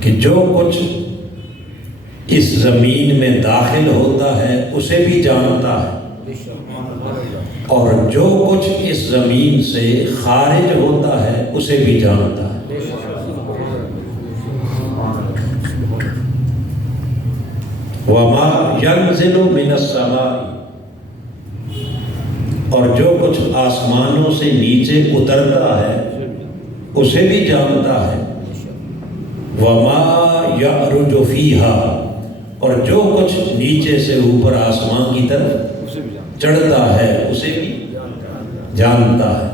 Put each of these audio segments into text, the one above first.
کہ جو کچھ اس زمین میں داخل ہوتا ہے اسے بھی جانتا ہے، اور جو کچھ اس زمین سے خارج ہوتا ہے اسے بھی جانتا ہے۔ وَمَا يَنزِلُ مِنَ السَّمَاءِ، اور جو کچھ آسمانوں سے نیچے اترتا ہے اسے بھی جانتا ہے۔ وَمَا يَعْرُجُ فِيهَا، اور جو کچھ نیچے سے اوپر آسمان کی طرف چڑھتا ہے اسے بھی جانتا ہے۔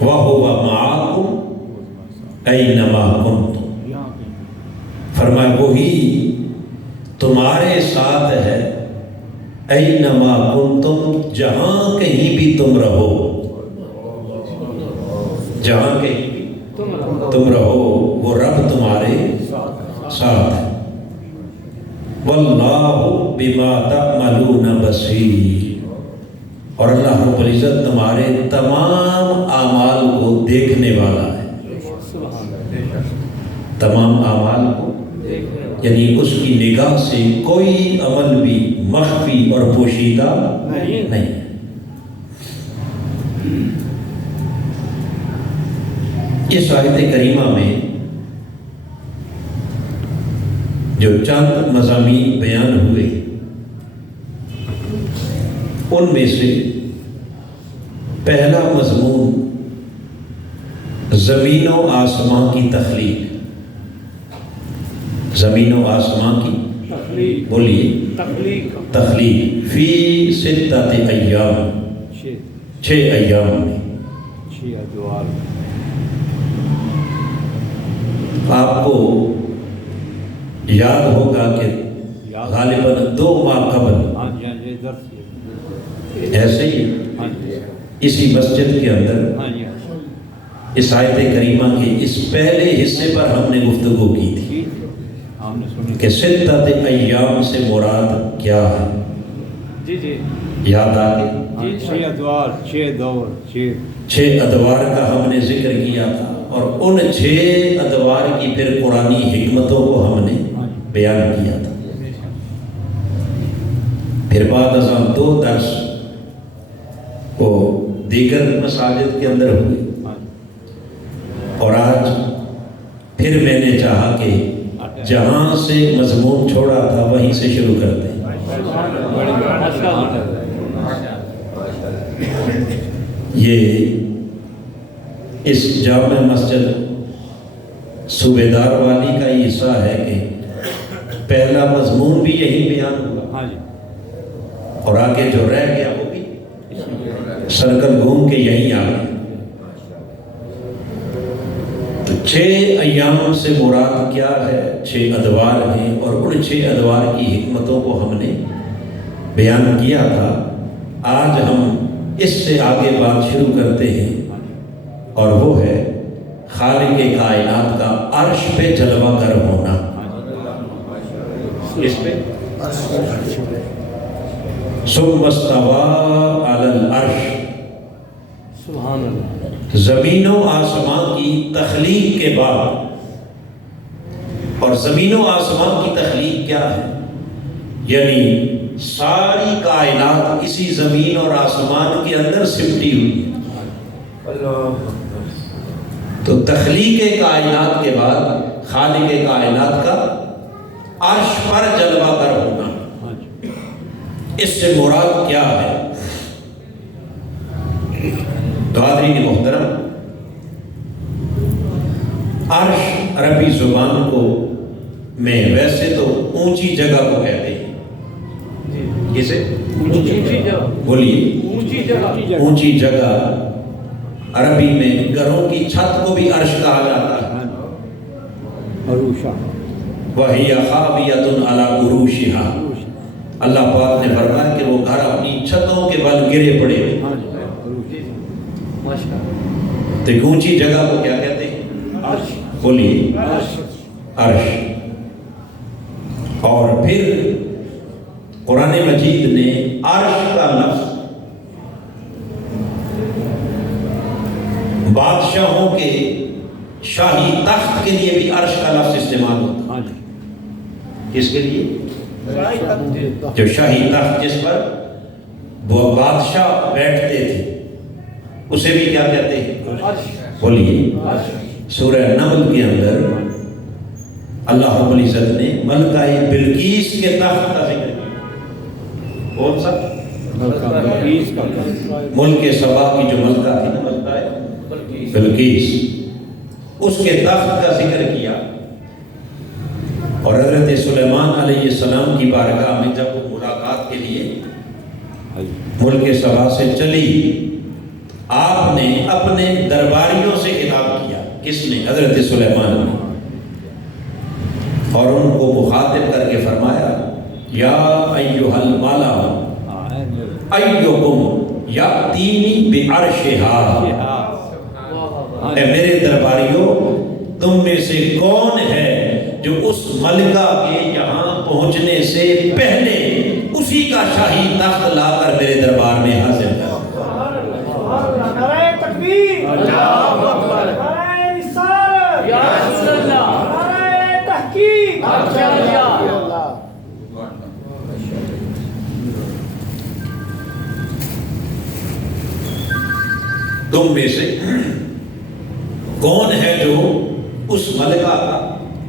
وَهُوَ مَعَكُمْ أَيْنَمَا كُنتُمْ، فرمایا وہی تمہارے ساتھ ہے، اینما کنتم، جہاں کہیں بھی تم رہو، جہاں کہیں بھی تم رہو وہ رب تمہارے ساتھ ہے۔ واللہ بما تعملون بصیر، اور اللہ رب العزت تمہارے تمام اعمال کو دیکھنے والا ہے، تمام اعمال کو، یعنی اس کی نگاہ سے کوئی عمل بھی مخفی اور پوشیدہ نہیں ہے۔ اس آیت کریمہ میں جو چند مضامین بیان ہوئے ان میں سے پہلا مضمون زمین و آسمان کی تخلیق، زمین و آسمان کی بولیے تخلیق فی ستۃ ایام، 6 ایام میں۔ آپ کو یاد ہوگا کہ غالباً 2 ماہ قبل ایسے ہی اسی مسجد کے اندر اس آیت کریمہ کے اس پہلے حصے پر ہم نے گفتگو کی تھی کہ ستۃ ایام سے مراد کیا ہے، یاد آ گئی؟ 6 ادوار کا ہم نے ذکر کیا تھا، اور ان 6 ادوار کی پھر قرآنی حکمتوں کو ہم نے بیان کیا تھا۔ پھر بعد ازاں 2 درس وہ دیگر مساجد کے اندر ہوئے، اور آج پھر میں نے چاہا کہ جہاں سے مضمون چھوڑا تھا وہیں سے شروع کرتے ہیں۔ یہ اس جامع مسجد صوبیدار والی کا یہ حصہ ہے کہ پہلا مضمون بھی یہی بیان ہوا، اور آگے جو رہ گیا وہ بھی سرکل گھوم کے یہیں آ گیا۔ تو 6 ایام سے مراد کیا ہے؟ 6 ادوار ہیں، اور ان 6 ادوار کی حکمتوں کو ہم نے بیان کیا تھا۔ آج ہم اس سے آگے بات شروع کرتے ہیں، اور وہ ہے خالق کائنات کا عرش پہ جلوہ گر ہونا۔ اس پہ ثم استویٰ علی العرش، سبحان اللہ، زمین و آسمان کی تخلیق کے بعد، اور زمین و آسمان کی تخلیق کیا ہے؟ یعنی ساری کائنات اسی زمین اور آسمان کے اندر سمٹی ہوئی ہے۔ تو تخلیق کائنات کے بعد خالق کائنات کا عرش پر جلوہ گر ہونا، اس سے مراد کیا ہے؟ حاضرین محترم، عرش عربی زبان کو میں ویسے تو اونچی جگہ کو کہتے ہیں، کسے؟ بولیے، اونچی جگہ۔ عربی میں گھروں کی چھت کو بھی عرش کہا جاتا ہے۔ وَهِيَ خَاوِيَةٌ عَلَىٰ عُرُوشِهَا، اللہ پاک نے فرمایا کہ وہ گھر اپنی چھتوں کے بل گرے پڑے۔ تو اونچی جگہ کو کیا کہتے ہیں؟ بولیے، عرش۔ اور پھر قرآن مجید نے عرش کا لفظ بادشاہوں کے شاہی تخت کے لیے بھی عرش کا لفظ استعمال ہوتا ہاں جی ہے۔ کس کے لیے؟ جو شاہی تخت جس پر وہ بادشاہ بیٹھتے تھے اسے بھی کیا کہتے ہیں؟ بولیے۔ سورہ نمل کے اندر اللہ رب العزت نے ملکہ بلقیس کے تخت کا ذکر کیا۔ کون سا؟ ملک سبا کی جو ملکہ تھی نا، ملکہ بلقیس، اس کے تخت کا ذکر کیا۔ اور حضرت سلیمان علیہ السلام کی بارگاہ میں جب وہ ملاقات کے لیے ملک سبا سے چلی، آپ نے اپنے درباریوں سے خطاب کیا۔ کس نے؟ حضرت سلیمان نے۔ اور ان کو مخاطب کر کے فرمایا یا ایھا الملا ایکم یاتینی بعرشھا، اے میرے درباریوں، تم میں سے کون ہے جو اس ملکہ کے یہاں پہنچنے سے پہلے اسی کا شاہی تخت لا کر میرے دربار میں حاضر کر۔ نعرہ تکبیر، نعرہ رسالت، نعرہ تحقیق۔ تم میں سے کون ہے جو اس ملکہ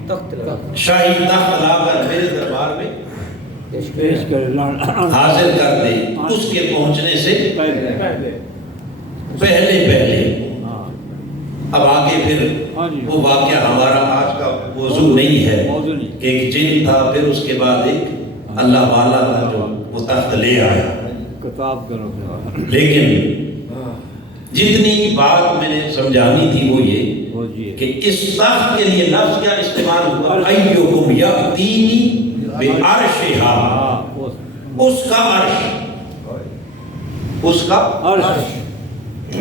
کا شاہی تخت لا کر میرے دربار میں حاضر کر دے اس کے پہنچنے سے پہلے۔ اب آگے پھر وہ واقعہ ہمارا آج کا موضوع نہیں ہے کہ ایک جن تھا، پھر اس کے بعد ایک اللہ والا تھا جو وہ تخت لے آیا۔ لیکن جتنی بات میں نے سمجھانی تھی وہ یہ کہ اس تخت کے لیے لفظ کیا استعمال ہوا؟ ایھکم یاتینی بعرشھا، اس کا عرش، اس کا عرش،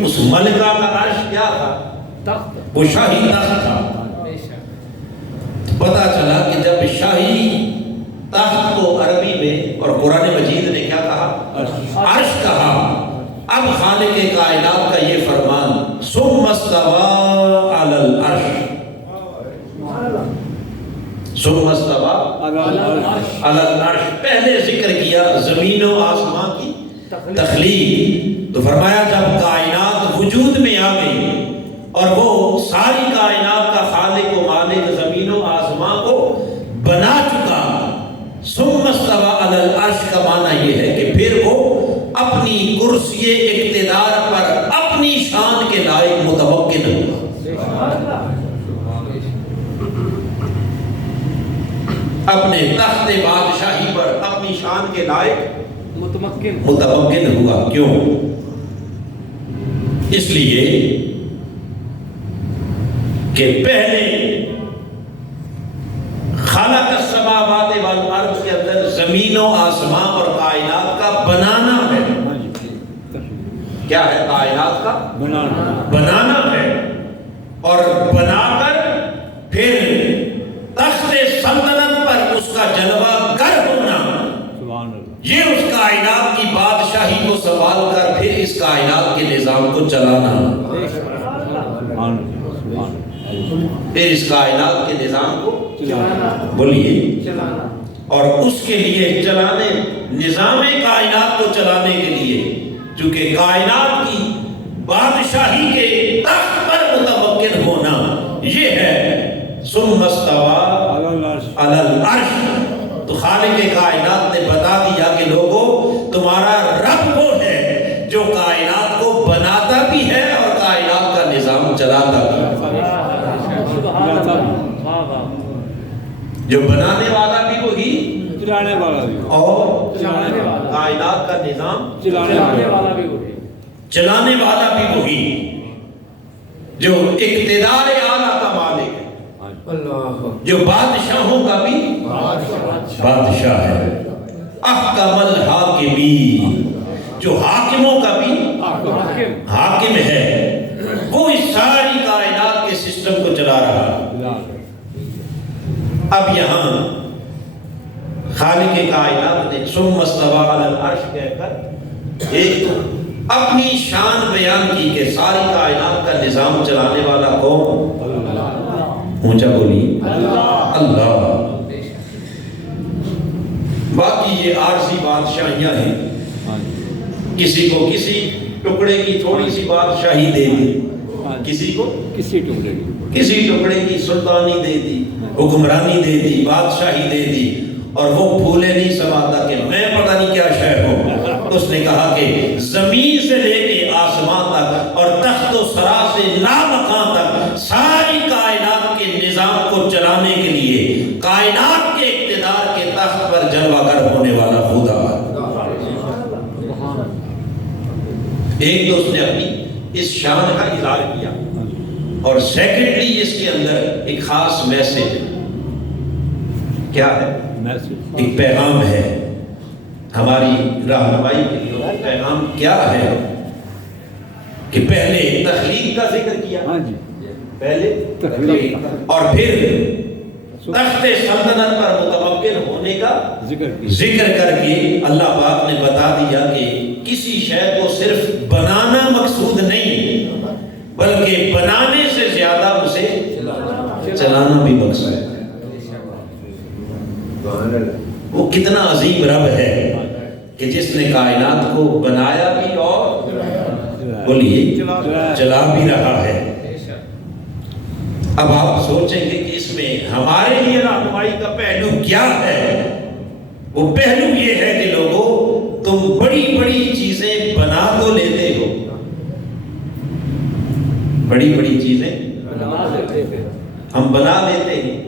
اس ملکہ کا عرش کیا تھا؟ وہ شاہی تخت تھا۔ پتا چلا کہ جب شاہی تخت کو عربی میں اور قرآن مجید نے کیا کہا؟ عرش کہا۔ اب خالق کائنات کا یہ فرمان ثم استوى علی العرش، ثم استوى علی العرش، پہلے ذکر کیا زمین و آسمان کی تخلیق، تو فرمایا جب کائنات وجود میں آ گئی اور وہ ساری کائنات کا خالق و مالک زمین و آسمان کو بنا چکا، ثم استوى علی العرش کا معنی یہ ہے کہ پھر وہ اپنی کرسی اقتدار پر اپنی شان کے لائق متمکن ہوا، اپنے تخت بادشاہی پر اپنی شان کے لائق متمکن ہوا۔ کیوں؟ اس لیے کہ پہلے خلق السماوات والارض کے اندر زمین و آسمان اور کائنات کا بنانا ہے۔ کیا ہے؟ کائنات کا بنانا ہے، اور بنا کر پھر تخت سلطنت پر اس کا جلوہ گر ہونا، یہ اس کائنات کی بادشاہی کو سنبھال کر پھر اس کائنات کے نظام کو چلانا، پھر اس کائنات کے نظام کو بولیے، اور اس کے لیے چلانے، نظام کائنات کو چلانے کے لیے، چونکہ کائنات کی بادشاہی کے تخت پر متمکن ہونا، یہ ہے ثم استوى علی العرش۔ تو خالق کائنات نے بتا دیا کہ لوگوں، تمہارا رب وہ ہے جو کائنات کو بناتا بھی ہے اور کائنات کا نظام چلاتا بھی ہے، جو بنانے والا بھی وہی، چلانے والا بھی، اور کائنات کا نظام چلانے والا بھی وہی، جو اقتدار اعلیٰ کا مالک ہے، جو بادشاہوں کا بھی بادشاہ ہے، احکم الحاکمین، جو حاکموں کا بھی حاکم ہے، وہ اس ساری کائنات کے سسٹم کو چلا رہا ہے۔ اب یہاں خالق کائنات نے ثم استوى علی العرش کہہ کر ایک اپنی شان بیان کی کہ ساری کائنات کا نظام چلانے والا کون؟ اونچا بولیے اللہ۔ باقی یہ عارضی بادشاہیاں ہیں، کسی کو کسی ٹکڑے کی تھوڑی سی بادشاہی دے دی، کسی کو کسی ٹکڑے کسی ٹکڑے کی سلطانی دے دی، حکمرانی دے دی، بادشاہی دے دی، اور وہ پھولے نہیں سماتا کہ میں پتہ نہیں کیا شے ہوں۔ اس نے کہا کہ زمین سے لے کے آسمان تک اور تخت و سرا سے لامکان تک ساری کائنات کے نظام کو چلانے کے لیے کائنات کے اقتدار کے تخت پر جلوہ گر ہونے والا خدا۔ ایک تو اس نے اپنی اس شان کا اظہار کیا، اور سیکنڈلی اس کے اندر ایک خاص میسج کیا ہے، ایک پیغام ہے ہماری رہنمائی کے لیے۔ پیغام کیا ہے کہ پہلے تخلیق کا ذکر کیا، پہلے تخلیق، اور پھر تخت سلطنت پر متمکن ہونے کا ذکر کر کے اللہ پاک نے بتا دیا کہ کسی شے کو صرف بنانا مقصود نہیں، بلکہ بنانے سے زیادہ اسے چلانا بھی مقصود ہے۔ وہ کتنا عظیم رب ہے کہ جس نے کائنات کو بنایا بھی اور بولیے چلا بھی رہا ہے۔ اب آپ سوچیں گے کہ اس میں ہمارے لیے رہنمائی کا پہلو کیا ہے؟ وہ پہلو یہ ہے کہ لوگوں، تم بڑی بڑی چیزیں بنا تو لیتے ہو، بڑی بڑی چیزیں ہم بنا لیتے ہیں،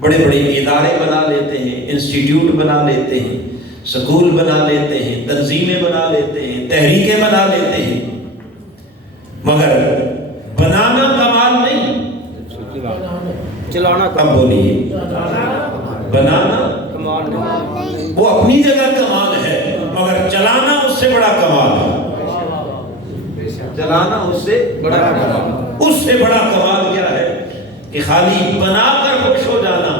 بڑے بڑے ادارے بنا لیتے ہیں، انسٹیٹیوٹ بنا لیتے ہیں، سکول بنا لیتے ہیں، تنظیمیں بنا لیتے ہیں، تحریکیں بنا لیتے ہیں، مگر بنانا کمال نہیں، چلانا کم بولیے بنانا کمال نہیں، وہ اپنی جگہ کمال ہے، مگر چلانا اس سے بڑا کمال ہے۔ چلانا اس سے بڑا کمال، اس سے بڑا کمال کیا ہے کہ خالی بنا کر خوش ہو جانا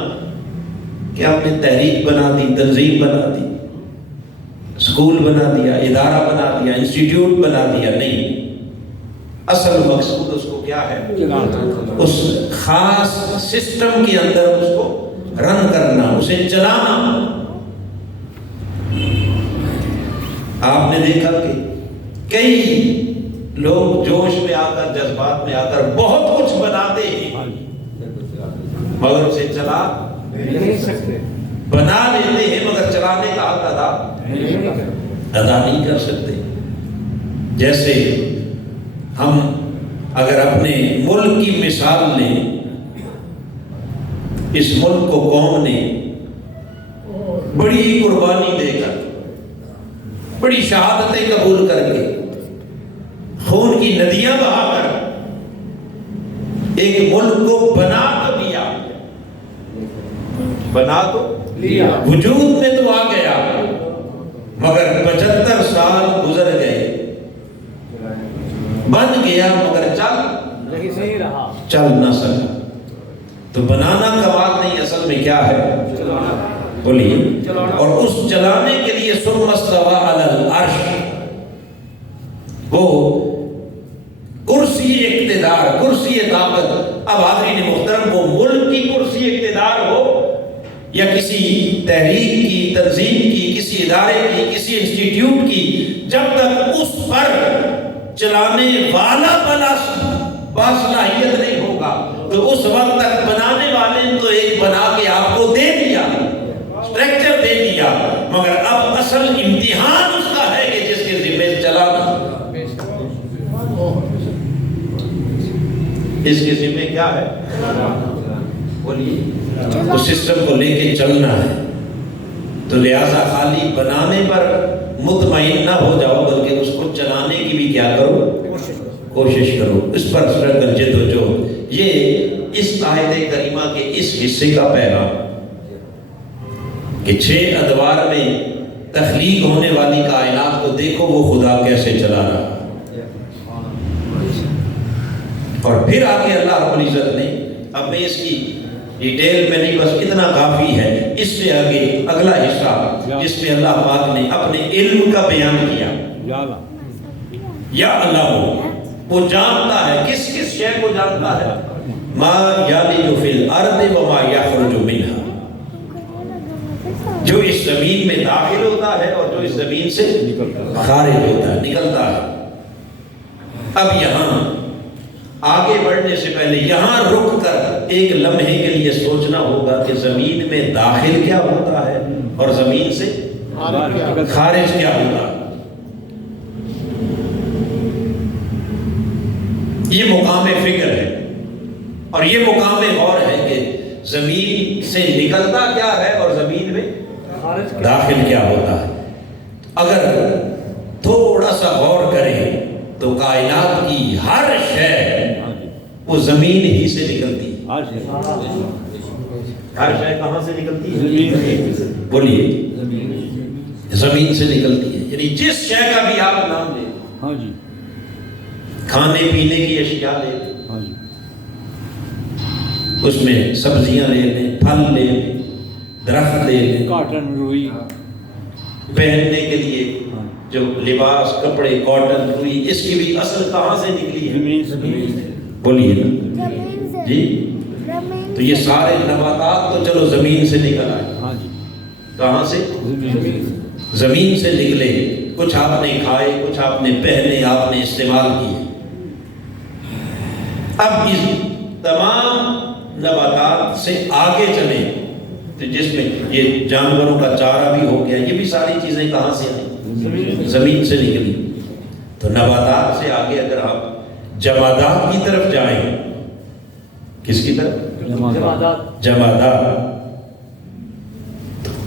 کہ آپ نے تحریک بنا دی، تنظیم بنا دی، سکول بنا دیا، ادارہ بنا دیا، انسٹیٹیوٹ بنا دیا، نہیں، اصل مقصود اس کو کیا ہے، اس خاص سسٹم کے اندر اس کو رن کرنا، اسے چلانا۔ آپ نے دیکھا کہ کئی لوگ جوش میں آ کر، جذبات میں آ کر بہت کچھ بناتے ہیں، مگر اسے چلا نہیں سکتے، بنا لیتے ہیں مگر چلانے کا حق ادا نہیں کر سکتے۔ جیسے ہم اگر اپنے ملک کی مثال لیں، اس ملک کو قوم نے بڑی قربانی دے کر، بڑی شہادتیں قبول کر کے، خون کی ندیاں بہا کر ایک ملک کو بنا تو لیا، بنا تو لیا، وجود میں تو آ گیا، مگر 75 سال گزر گئے، بن گیا مگر چل نہ سکا۔ تو بنانا کمال نہیں، اصل میں کیا ہے، بولیے، اور اس چلانے کے لیے ثم استوى علی العرش، وہ کرسی اقتدار، کرسی طاقت۔ اب حاضرین محترم، وہ ملک کی کرسی اقتدار ہو یا کسی تحریک کی، تنظیم کی، کسی ادارے کی، کسی انسٹیٹیوٹ کی، جب تک اس پر چلانے والا باصلاحیت نہیں ہوگا تو اس وقت تک بنانے والے نے تو ایک بنا کے آپ کو دے دیا، اسٹرکچر دے دیا، مگر اب اصل امتحان اس کا ہے کہ جس کے ذمہ چلانا، اس کے ذمہ کیا ہے، بولیے، اس سسٹم کو لے کے چلنا ہے۔ تو لہذا خالی بنانے پر مطمئن نہ ہو جاؤ، بلکہ اس کو چلانے کی بھی کیا کرو، کوشش کرو، اس پر سٹرگل، جدوجہد۔ یہ اس آیت کریمہ کے اس حصے کا پیغام کہ 6 ادوار میں تخلیق ہونے والی کائنات کو دیکھو وہ خدا کیسے چلا رہا۔ اور پھر آگے اللہ رب العزت نے، اب میں اس کی ڈیٹیل میں نہیں، بس اتنا کافی ہے، اس سے آگے اگلا حصہ جس میں اللہ پاک نے اپنے علم کا بیان کیا۔ یا اللہ وہ جانتا ہے، کس کس شے کو جانتا ہے، ما یالج فی الارض وما یخرج منہا، جو اس زمین میں داخل ہوتا ہے اور جو اس زمین سے خارج ہوتا ہے، نکلتا ہے۔ اب یہاں آگے بڑھنے سے پہلے یہاں رک کر ایک لمحے کے لیے سوچنا ہوگا کہ زمین میں داخل کیا ہوتا ہے اور زمین سے خارج کیا ہوتا ہے۔ یہ مقام فکر ہے اور یہ مقام غور ہے کہ زمین سے نکلتا کیا ہے اور زمین میں داخل کیا ہوتا ہے۔ اگر تھوڑا سا غور کریں تو کائنات کی ہر شے وہ زمین ہی سے نکلتی ہے۔ ہر شے کہاں سے نکلتی ہے؟ بولیے، زمین سے نکلتی ہے۔ یعنی جس شے کا بھی آپ نام لیں، ہاں جی، کھانے پینے کی اشیاء لے لیں، ہاں جی، اس میں سبزیاں لے لیں، پھل لے لیں، درخت لے لیں، کاٹن روئی، پہننے کے لیے جو لباس کپڑے کاٹن روئی، اس کی بھی اصل کہاں سے نکلی ہے؟ زمین سے، بولیے نا جی۔ تو یہ سارے نباتات تو چلو زمین سے نکل آئے، ہاں جی، کہاں سے؟ زمین سے نکلے۔ کچھ آپ نے کھائے، کچھ آپ نے پہنے، آپ نے استعمال کیے۔ اب اس تمام نباتات سے آگے چلیں تو جس میں یہ جانوروں کا چارہ بھی ہو گیا، یہ بھی ساری چیزیں کہاں سے آئیں؟ زمین سے نکلی۔ تو نباتات سے آگے اگر آپ جمادات کی طرف جائیں، کس کی طرف؟ جمادات۔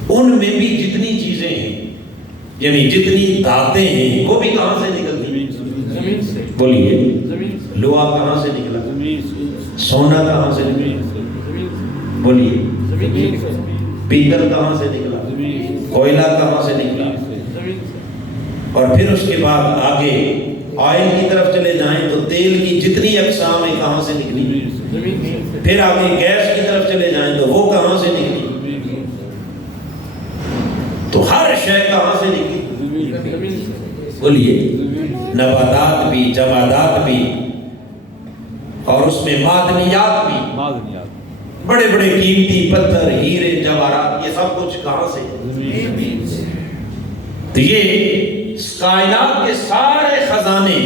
ان میں بھی جتنی چیزیں ہیں، یعنی جتنی دھاتیں ہیں، وہ بھی کہاں سے نکلتی ہیں؟ بولیے، لوہا کہاں سے نکلا؟ سونا کہاں سے نکلا؟ بولیے، پیتل کہاں سے نکلا؟ کوئلہ کہاں سے نکلا؟ اور پھر اس کے بعد آگے آئل کی طرف چلے جائیں تو تیل کی جتنی اقسام ہیں کہاں سے نکلی؟ پھر آگے گیس کی طرف چلے جائیں تو وہ کہاں سے نکلی؟ تو ہر شے کہاں سے نکلی؟ بولیے، نباتات بھی، جمادات بھی، اور اس میں معدنیات بھی، بڑے بڑے قیمتی پتھر، ہیرے، جواہرات، یہ سب کچھ کہاں سے؟ تو یہ کائنات کے سارے خزانے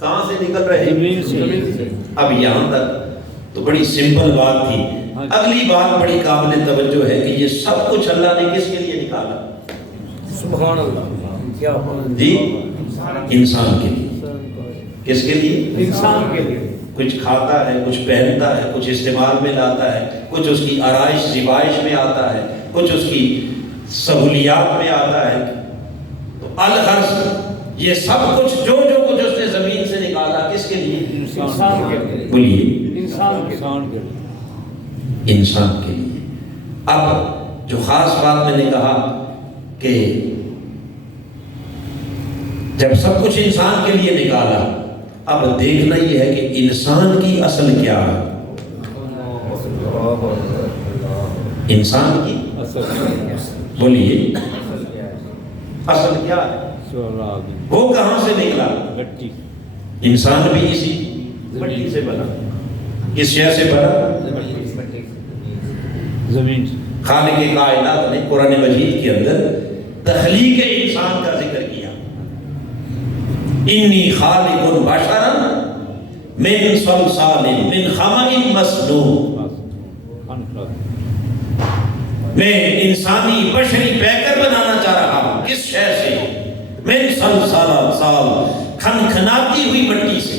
کہاں سے نکل رہے ہیں؟ اب یہاں تک تو بڑی سمپل بات تھی۔ اگلی بات بڑی قابل توجہ ہے کہ یہ سب کچھ اللہ نے کس کے لیے نکالا؟ سبحان اللہ، کیا جی، انسان کے لیے۔ کس کے لیے؟ انسان کے لیے۔ کچھ کھاتا ہے، کچھ پہنتا ہے، کچھ استعمال میں لاتا ہے، کچھ اس کی آرائش زیبائش میں آتا ہے، کچھ اس کی سہولیات میں آتا ہے۔ تو الغرض یہ سب کچھ جو کچھ اس نے زمین سے نکالا، کس کے لیے؟ انسان کے لیے۔ بولیے، انسان کے لیے۔ انسان کے لیے۔ اب جو خاص بات میں نے کہا کہ جب سب کچھ انسان کے لیے نکالا، اب دیکھنا یہ ہے کہ انسان کی اصل کیا ہے؟ انسان کی بولیے، اصل کیا ہے؟ وہ کہاں سے نکلا؟ انسان بھی اسی مٹی سے بنا۔ کس شے سے بنا؟ زمین۔ خالق کائنات نے قرآن مجید کے اندر تخلیق انسان کا ذکر کیا۔ انی خالق بشرا من صلصال من حمأ مسنون، میں انسانی بشری پیکر بنانا چاہ رہا ہوں۔ کس شے سے؟ من صلصال، کھنکھناتی ہوئی مٹی سے،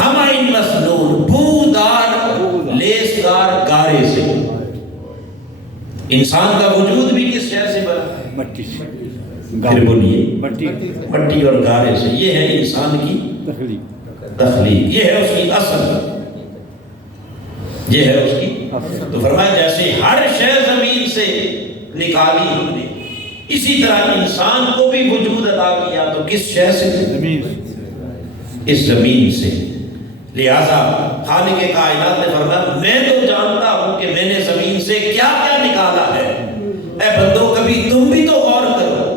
حمأ مسنون، بودار لیسدار گارے سے۔ انسان کا وجود بھی کس شے سے بنا؟ مٹی سے۔ پھر بولیے، مٹی اور گارے سے۔ یہ ہے انسان کی تخلیق، یہ ہے اس کی اصل، یہ ہے اس کی۔ تو فرمایا جیسے ہر شے زمین سے نکالی ہم نے، اسی طرح انسان کو بھی وجود عطا کیا تو کس شے سے؟ اس زمین سے۔ لہذا خالق کائنات نے فرمایا میں تو جانتا ہوں کہ میں نے زمین سے کیا کیا نکالا ہے۔ اے بندو، کبھی تم بھی تو غور کرو،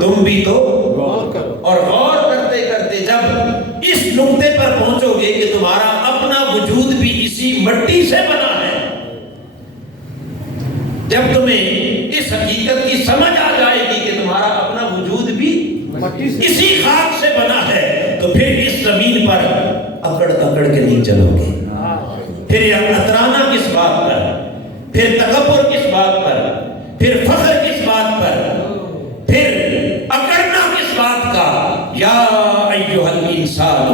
تم بھی تو غور کرو، اور غور کرتے کرتے جب اس نقطے پر پہنچو گے کہ تمہارا اپنا وجود بھی اسی مٹی سے بنا ہے۔ جب تمہیں اس حقیقت کی سمجھ آ جائے گی کہ تمہارا اپنا وجود بھی اسی خاک سے بنا ہے، تو پھر اس زمین پر اکڑ اکڑ کے نہیں چلو گے۔ پھر یہ اترانا کس بات پر، پھر تکبر کس بات پر، پھر فخر کس بات پر، پھر اکڑنا کس بات کا؟ یا ایھا الانسان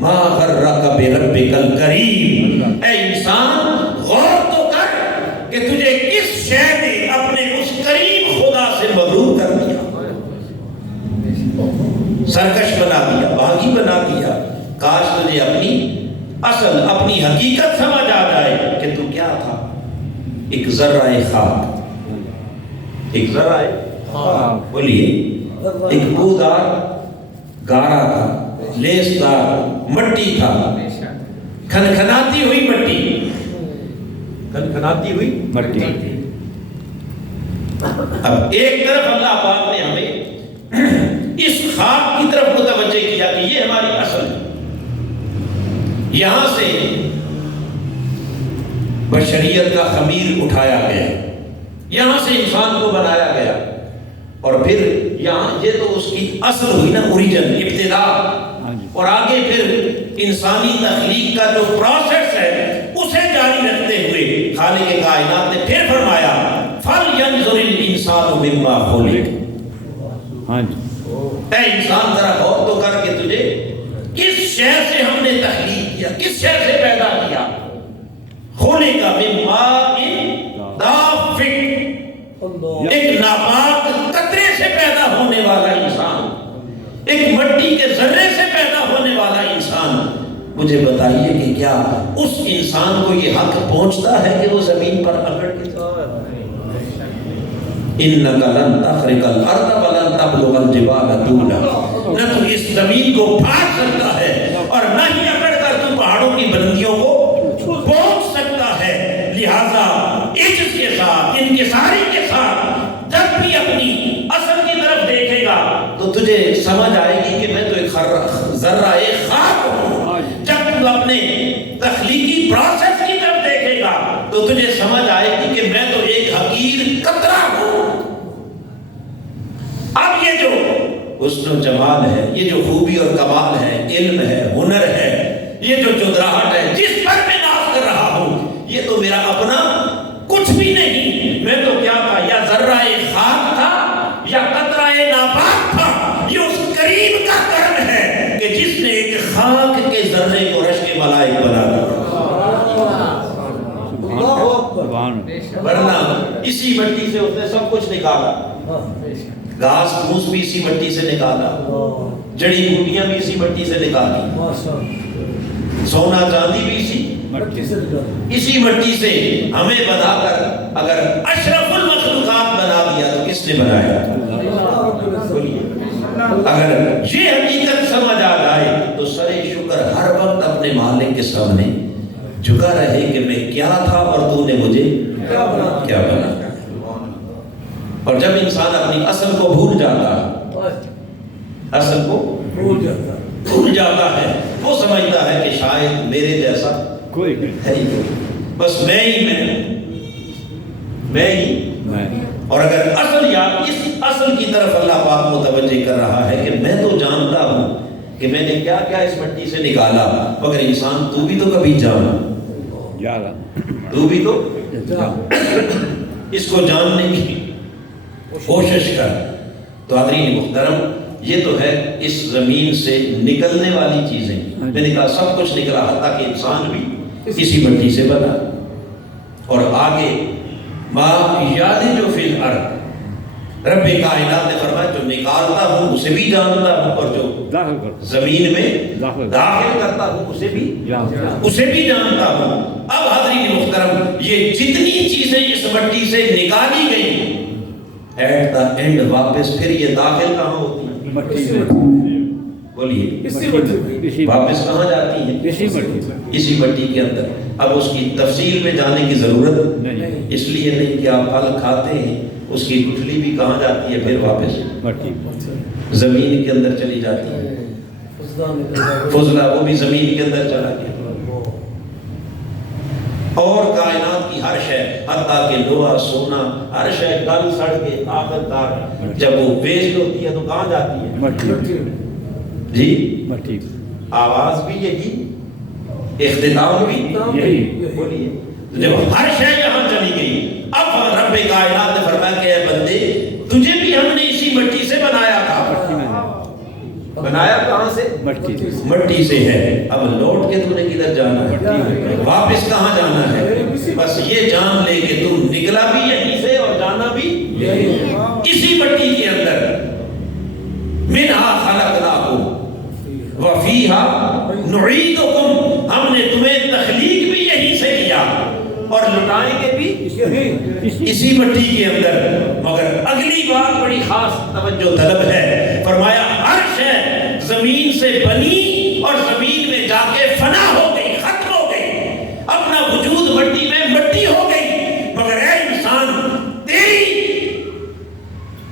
ما غرک بربک الکریم، اے انسان غور تو کر کہ تجھے کس شے نے اپنے اس کریم خدا سے مغرور کر دیا، سرکش بنا دیا، باغی بنا دیا۔ کاش تجھے اپنی اصل، اپنی حقیقت سمجھ آ جائے کہ تو کیا تھا، ایک ذرہ خاک، ایک ذرہ خاک، بولیے، ایک بودار گارا تھا، لیسدار مٹی تھا، کھنکھناتی ہوئی مٹی، کھنکھناتی ہوئی مٹی۔ اب ایک طرف اللہ پاک نے ہمیں اس خاک کی طرف متوجہ کیا کہ یہ ہماری اصل ہے، یہاں سے بشریت کا خمیر اٹھایا گیا، یہاں سے انسان کو بنایا گیا، اور پھر یہاں یہ تو اس کی اصل ہوئی نا، اوریجن، ابتدا، اور آگے پھر انسانی تخلیق کا جو پروسیس ہے اسے جاری رکھتے ہوئے خالق کائنات نے پھر فرمایا فَلْيَنْظُرِ الْإِنسَانُ مِمَّا خُلِقَ، اے انسان ذرا غور تو کر کے تجھے کس شے سے ہم نے تخلیق کیا، کس شے سے پیدا کیا۔ خُلِقَ مِن مَاءٍ دَافِقٍ، ایک ناپاک قطرے سے پیدا ہونے والا انسان، ایک مٹی کے ذرے سے پیدا ہونے والا انسان۔ مجھے بتائیے کہ کیا اس انسان کو یہ حق پہنچتا ہے کہ وہ زمین پر اکڑ کے اِنَّكَ لَن تَخْرِقَ الْأَرْضَ وَلَن تَبْلُغَ الْجِبَالَ طُولًا، نہ تو اس زمین کو پھاڑ سکتا ہے اور نہ ہی اکڑ کر تو پہاڑوں کی بلندیوں کو پہنچ سکتا ہے۔ لہذا عجز کے ساتھ، انکساری کے ساتھ جب بھی اپنی اصل کی طرف دیکھے گا تو تجھے سمجھ آئے گی کہ میں تو ایک ذرہ خاک ہوں۔ جب تو اپنے تخلیقی پروسیس کی طرف دیکھے گا تو تجھے سمجھ آئے گی کہ میں تو ایک حقیر قطرہ ہوں۔ اب یہ جو حسن و جمال ہے، یہ جو خوبی اور کمال ہے، علم ہے، ہنر ہے، یہ جو چودراہٹ ہے، جس پر میں ناز کر رہا ہوں، یہ تو میرا اپنا کچھ بھی نہیں۔ میں تو کیا تھا، یا ذرہ خاک تھا یا قطرہ ناپاک تھا۔ یہ اس کریم کا کرم ہے کہ جس نے ایک خاک کے ذرے کو رشک ملائک بنا دیا، ورنہ اسی مٹی سے اس نے سب کچھ نکالا، گھاس پھوس بھی اسی مٹی سے نکالا، جڑی بوٹیاں بھی اسی مٹی سے نکالی، سونا چاندی بھی اسی مٹی سے ہمیں بنا کر اگر اشرف المخلوقات بنا دیا تو کس نے بنایا؟ اگر یہ حقیقت سمجھ آ جائے تو سرے شکر ہر وقت اپنے مالک کے سامنے جھکا رہے کہ میں کیا تھا اور تو نے مجھے کیا بنا۔ اور جب انسان اپنی اصل کو بھول جاتا ہے، اصل کو بھول جاتا ہے، وہ سمجھتا ہے کہ شاید میرے جیسا کوئی ہے ہی نہیں، بس میں ہی۔ اور اگر اصل یا اس اصل کی طرف اللہ پاک متوجہ کر رہا ہے کہ میں تو جانتا ہوں کہ میں نے کیا کیا اس مٹی سے نکالا، مگر انسان تو بھی تو کبھی جانا، تو بھی تو اس کو جاننے کی کوشش کر۔ تو حضرین محترم، یہ تو ہے اس زمین سے نکلنے والی چیزیں۔ میں نے کہا سب کچھ نکلا، حتیٰ کہ انسان بھی اسی مٹی سے بنا۔ اور آگے ما یالج فی الارض، رب کائنات نے فرمایا جو نکالتا ہوں اسے بھی جانتا ہوں، اور جو زمین میں داخل کرتا ہوں اسے بھی جانتا ہوں۔ اب حضرین محترم، یہ جتنی چیزیں اس مٹی سے نکالی گئی، ایٹ دا اینڈ واپس پھر یہ داخل کہاں ہوتی ہیں؟ بولیے، واپس کہاں جاتی ہیں؟ اسی مٹی کے اندر۔ اب اس کی تفصیل میں جانے کی ضرورت نہیں، اس لیے نہیں کہ آپ پھل کھاتے ہیں، اس کی گٹھلی بھی کہاں جاتی ہے؟ پھر واپس زمین کے اندر چلی جاتی ہے۔ فضلہ وہ بھی زمین کے اندر چلا گیا۔ اور کائنات کی ہر شے، حتیٰ کہ لوہا سونا ہر شے گل سڑ کے آخر کار جب وہ ویسٹ ہوتی ہے تو کہاں جاتی ہے؟ مٹی جی مٹی آواز بھی یہی، اختتام بھی یہی۔ بولیے جب ہر شے یہاں چلی گئی، اب رب کائنات نے فرمایا کہ اے بندے تجھے بھی ہم نے اسی مٹی سے بنایا تھا۔ بنایا کہاں سے؟ مٹی سے ہے۔ اب لوٹ کے تو نے کدھر جانا ہے؟ واپس کہاں جانا ہے؟ بس یہ جان لے کہ تم نکلا بھی یہیں سے اور جانا بھی اسی مٹی کے اندر۔ منہا خلقناکم وفیہا نعیدکم، ہم نے تمہیں تخلیق بھی یہیں سے کیا اور لٹائیں گے بھی اسی مٹی کے اندر۔ مگر اگلی بات بڑی خاص توجہ طلب ہے، فرمایا ہر شے زمین سے بنی اور زمین میں جا کے فنا ہو گئی، ختم ہو گئی، اپنا وجود مٹی میں مٹی ہو گئی۔ مگر اے انسان، تیری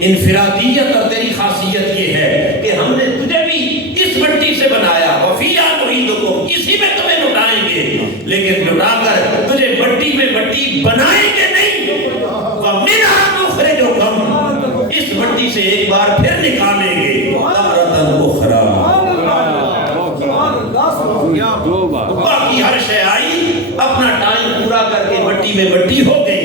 انفرادیت اور تیری خاصیت یہ ہے کہ ہم نے تجھے بھی اس مٹی سے بنایا، وفیہا نعیدکم، اسی میں تمہیں لٹائیں گے، لیکن لٹا کر تجھے مٹی میں مٹی بنائیں گے نہیں۔ وَمِنْهَا نُخْرِجُكُمْ، اس مٹی سے ایک بار پھر نکالیں گے تارةً اخرى، باقی ہر شے آئی اپنا ٹائم پورا کر کے مٹی میں مٹی ہو گئی۔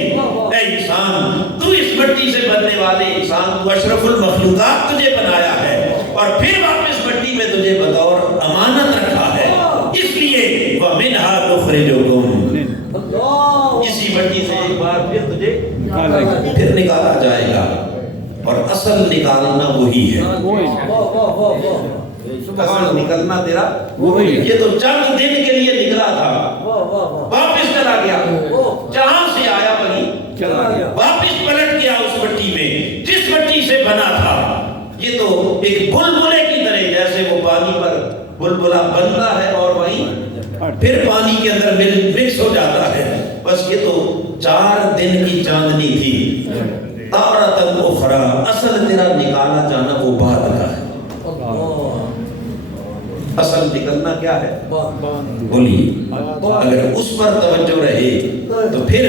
اے انسان، تو اس مٹی سے بننے والے انسان، تو اشرف المخلوقات تجھے بنایا ہے اور پھر واپس مٹی میں تجھے بطور امانت رکھا ہے، اس لیے وَمِنْهَا نُخْرِجُكُمْ، اسی مٹی سے ایک بار پھر تجھے پھر نکالا جائے گا، اور اصل نکالنا وہی ہے۔ اصل نکلنا تیرا وہی، یہ تو چند دن کے لیے نکلا تھا، واپس چلا گیا، جہاں سے آیا وہیں چلا گیا، واپس پلٹ گیا اس مٹی میں جس مٹی سے بنا تھا۔ یہ تو ایک بلبلے کی طرح، جیسے وہ پانی پر بلبلہ بنتا ہے اور وہیں پھر پانی کے اندر مکس ہو جاتا ہے، بس یہ تو 4 دن کی چاندنی تھی۔ تارةً اخرى، اصل تیرا نکالا جانا وہ بعد کا ہے۔ اصل نکلنا کیا ہے؟ بولیے، اگر اس پر توجہ رہے تو پھر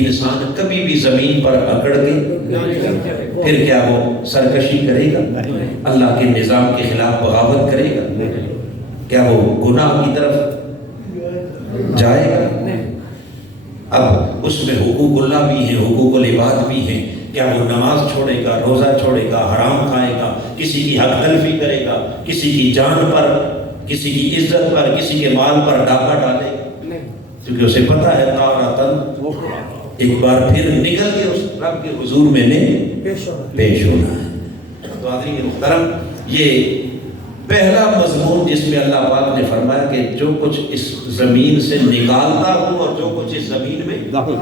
انسان کبھی بھی زمین پر اکڑ کے پھر کیا وہ سرکشی کرے گا، اللہ کے نظام کے خلاف بغاوت کرے گا، کیا وہ گناہ کی طرف جائے گا؟ اب اس میں حقوق اللہ بھی ہیں، حقوق العباد بھی ہیں، کیا وہ نماز چھوڑے گا، روزہ چھوڑے گا، حرام کھائے گا، کسی کی حق تلفی کرے گا، کسی کی جان پر، کسی کی عزت پر، کسی کے مال پر ڈاکہ ڈالے گا؟ کیونکہ اسے پتا ہے تارةً ایک بار پھر نکل کے اس رب کے حضور میں نے پیش ہونا ہے۔ تو حاضرین محترم، یہ پہلا مضمون جس میں اللہ پاک نے فرمایا کہ جو کچھ اس زمین سے نکالتا ہوں اور جو کچھ اس زمین میں داخل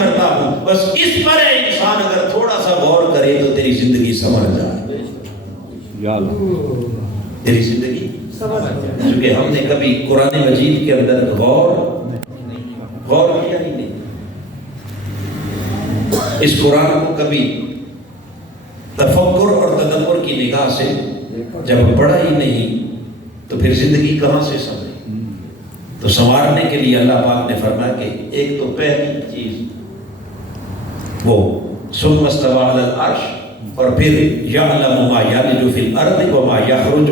کرتا ہوں، بس اس پر ہے انسان اگر تھوڑا سا غور کرے تو تیری زندگی سمجھ جائے، تیری زندگی سمجھ جائے۔ کیونکہ ہم نے کبھی قرآن مجید کے اندر غور کیا ہی نہیں، اس قرآن کو کبھی تفکر اور تدبر کی نگاہ سے جب پڑھا ہی نہیں تو پھر زندگی کہاں سے سمجھے؟ تو سنوارنے کے لیے اللہ پاک نے فرمایا کہ ایک تو پہلی چیز وہ ثم استوى علی العرش، اور پھر یعلم ما یلج فی الارض وما یخرج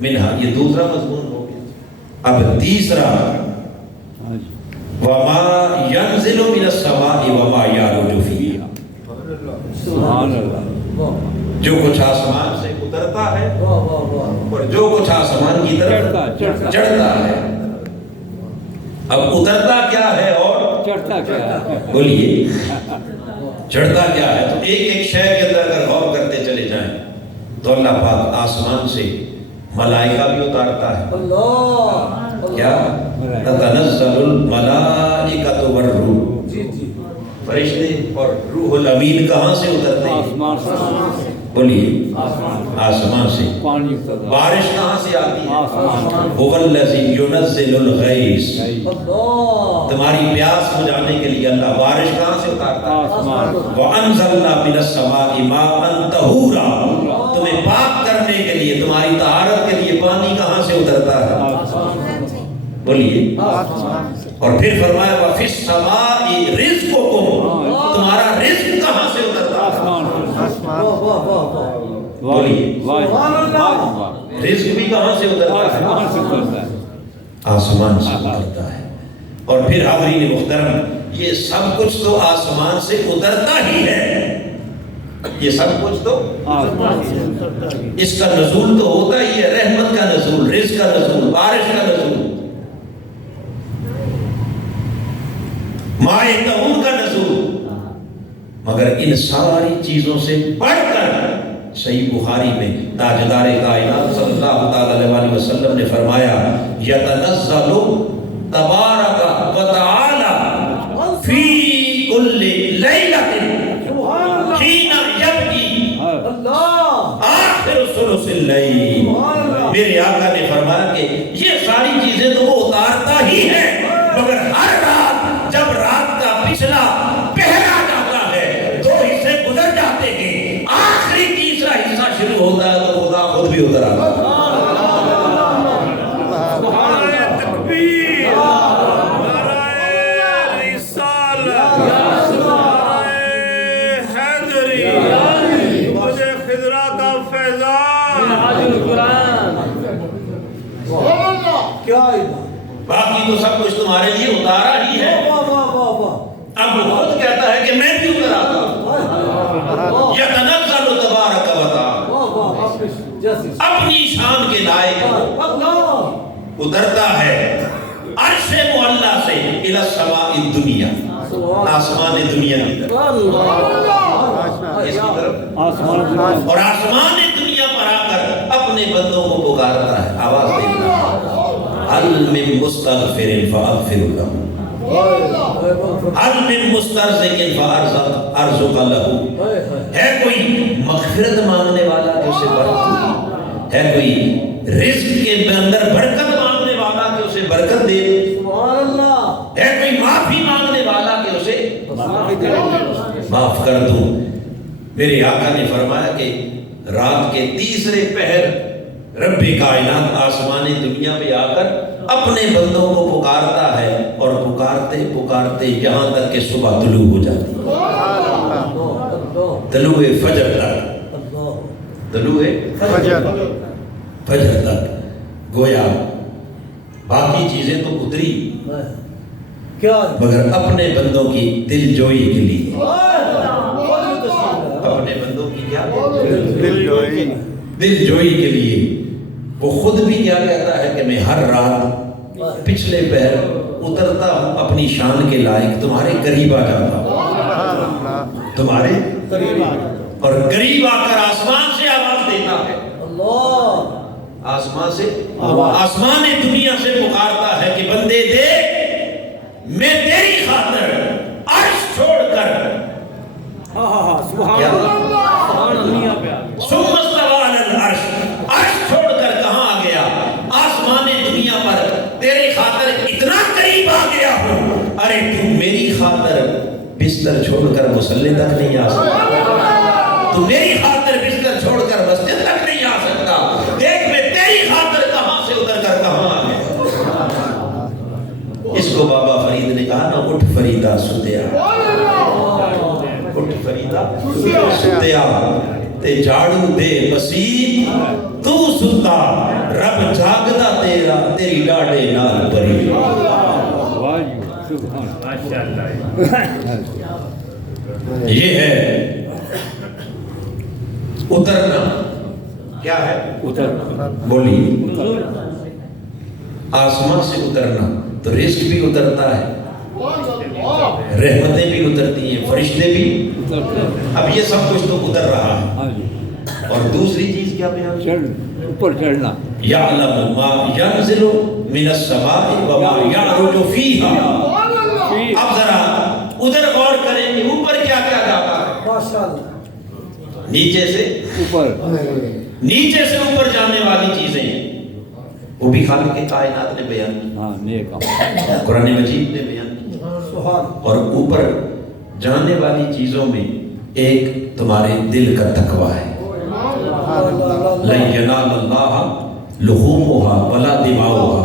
منہا، یہ دوسرا مضمون ہو گیا۔ اب تیسرا وما ینزل من السماء وما یعرج فیہا، سبحان اللہ، جو کچھ آسمان سے اترتا ہے اور جو کچھ آسمان کی طرف چڑھتا ہے۔ اب اترتا کیا ہے اور چڑھتا کیا ہے؟ بولیے، چڑھتا کیا ہے؟ تو ایک ایک شے کے اندر اگر غور کرتے چلے جائیں تو اللہ پاک آسمان سے ملائکہ بھی اتارتا ہے، کیا تتنزل الملائکۃ والروح، فرشتے اور روح الامین کہاں سے اترتے ہیں؟ آسمان سے، بولیے، آسمان سے۔ پانی اترتا، بارش کہاں سے آتی ہے؟ آسمان، هو الذی ینزل الغیث، تمہاری پیاس بجھانے کے لیے اللہ بارش کہاں سے اتارتا ہے؟ آسمان، وانزلنا من السماء ماء طہورا، تمہیں پاک کرنے کے لیے، تمہاری طہارت کے لیے پانی کہاں سے اترتا ہے؟ آسمان، بولیے. اور پھر فرمایا وَفِي السَّمَاءِ رِزْقُكُمْ, تمہارا رزق کہاں سے اترتا ہے؟ بولیے رزق بھی کہاں سے اترتا ہے؟ آسمان سے اترتا ہے. اور پھر حاضرین محترم, یہ سب کچھ تو آسمان سے اترتا ہی ہے, یہ سب کچھ تو اس کا نزول تو ہوتا ہی ہے, رحمت کا نزول, رزق کا نزول, بارش کا نزول, مائے طہور کا نزول. مگر ان ساری چیزوں سے بڑھ کر صحیح بخاری میں تاجدار کائنات صلی اللہ تعالی علیہ وسلم نے فرمایا یتنزل تبارک و تعالی فی کل لیلۃ حین یبکی آخر ثلث اللیل. میرے آقا نے فرمایا کہ یہ ساری چیزیں تو وہ اتارتا ہی ہے, مگر ہر رات جب رات کا پچھلا پہرا جاتا ہے, 2 حصے گزر جاتے ہیں, آخری تیسرا حصہ شروع ہوتا ہے تو خدا خود بھی اتر آتا ہے. باقی تو سب کچھ تمہارے لیے اتارا ہی ہے. اب وہ خود کہتا ہے کہ میں بھی اتر آتا ہوں. یتنزل تبارک و تعالی, اپنی شان کے لائق اترتا ہے عرش معلی سے الی السماء الدنیا, آسمان دنیا کی طرف, اور آسمان دنیا پر آ کر اپنے بندوں کو پکارتا ہے. آواز دیکھنا, هل من مستغفر فاغفر له هل من مسترزق فارزق له. ہے کوئی مغفرت مانگنے والا کہ اسے برکت دے, ہے کوئی رزق کے اندر برکت مانگنے والا کہ اسے برکت دے, ہے کوئی معافی مانگنے والا کہ اسے معاف کر دوں. میرے آقا نے فرمایا کہ رات کے تیسرے پہر رب کائنات آسمان دنیا پہ آ کر اپنے بندوں کو پکارتا ہے, اور پکارتے پکارتے یہاں تک کہ صبح طلوع ہو جاتی ہے, طلوع فجر تک, طلوع فجر تک. گویا باقی چیزیں تو اتری مگر اپنے بندوں کی دل جوئی کے لیے, اپنے بندوں کی کیا دل جوئی کے لیے. وہ خود بھی کیا کہتا ہے کہ میں ہر رات پچھلے پہر اترتا ہوں اپنی شان کے لائق, تمہارے قریب آ جاتا ہوں, تمہارے اور قریب آ کر آسمان سے آواز دیتا ہے, آسمان سے, آسمان دنیا سے پکارتا ہے کہ بندے دیکھ میں تیری خاطر عرش چھوڑ کر ثم استوى علی العرش, عرش چھوڑ کر کہاں آ گیا, آسمان دنیا پر تیری خاطر اتنا قریب آ گیا ہوں. ارے تو میری خاطر بستر چھوڑ کر مصلی تک نہیں آ سکتا, تو میری خاطر بستر چھوڑ کر مسجد تک نہیں آ سکتا. دیکھ میں تیری خاطر کہاں سے اتر کر کہاں آ گیا. اس کو بابا فرید نے کہا نا, اٹھ فریدا ستیا, اٹھ فریدا ستیا, تے جھاڑو دے مسیح تو ستا, رب جاگدا تیرا تیری ڈاڑے نال پری. یہ ہے اترنا. کیا ہے اترنا؟ بولیے. آسمان سے اترنا تو رزق بھی اترتا ہے, رحمتیں بھی اترتی ہیں, فرشتے بھی. اب یہ سب کچھ تو اتر رہا ہے. اور دوسری چیز کیا بیان, اوپر چڑھنا. یعلم ما ینزل من السماء وما یعرج فیہا. اب ذرا ادھر غور کریں کہ اوپر کیا کیا جاتا ہے. نیچے سے اوپر, نیچے سے اوپر جانے والی چیزیں وہ بھی خالق کے کائنات نے بیان کی, قرآن مجید نے بیان کی. اور اوپر جانے والی چیزوں میں ایک تمہارے دل کا تقوی ہے. لن ینال اللہ لحومها ولا دماؤها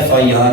FIR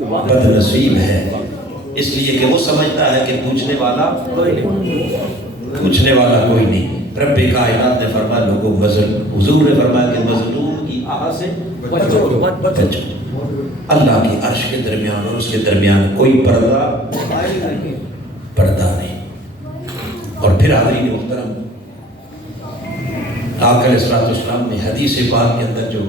بد نصیب ہے، اس لیے کہ وہ سمجھتا ہے کہ پوچھنے والا کوئی نہیں۔ رب کائنات نے فرمایا لوگوں حضور نے فرمایا کہ مظلوم کی آہ سے بچو۔ اللہ کی عرش کے درمیان اور اس کے درمیان کوئی پردہ نہیں۔ اور پھر حاضرین محترم، آقا علیہ الصلوۃ والسلام نے حدیث پاک کے اندر جو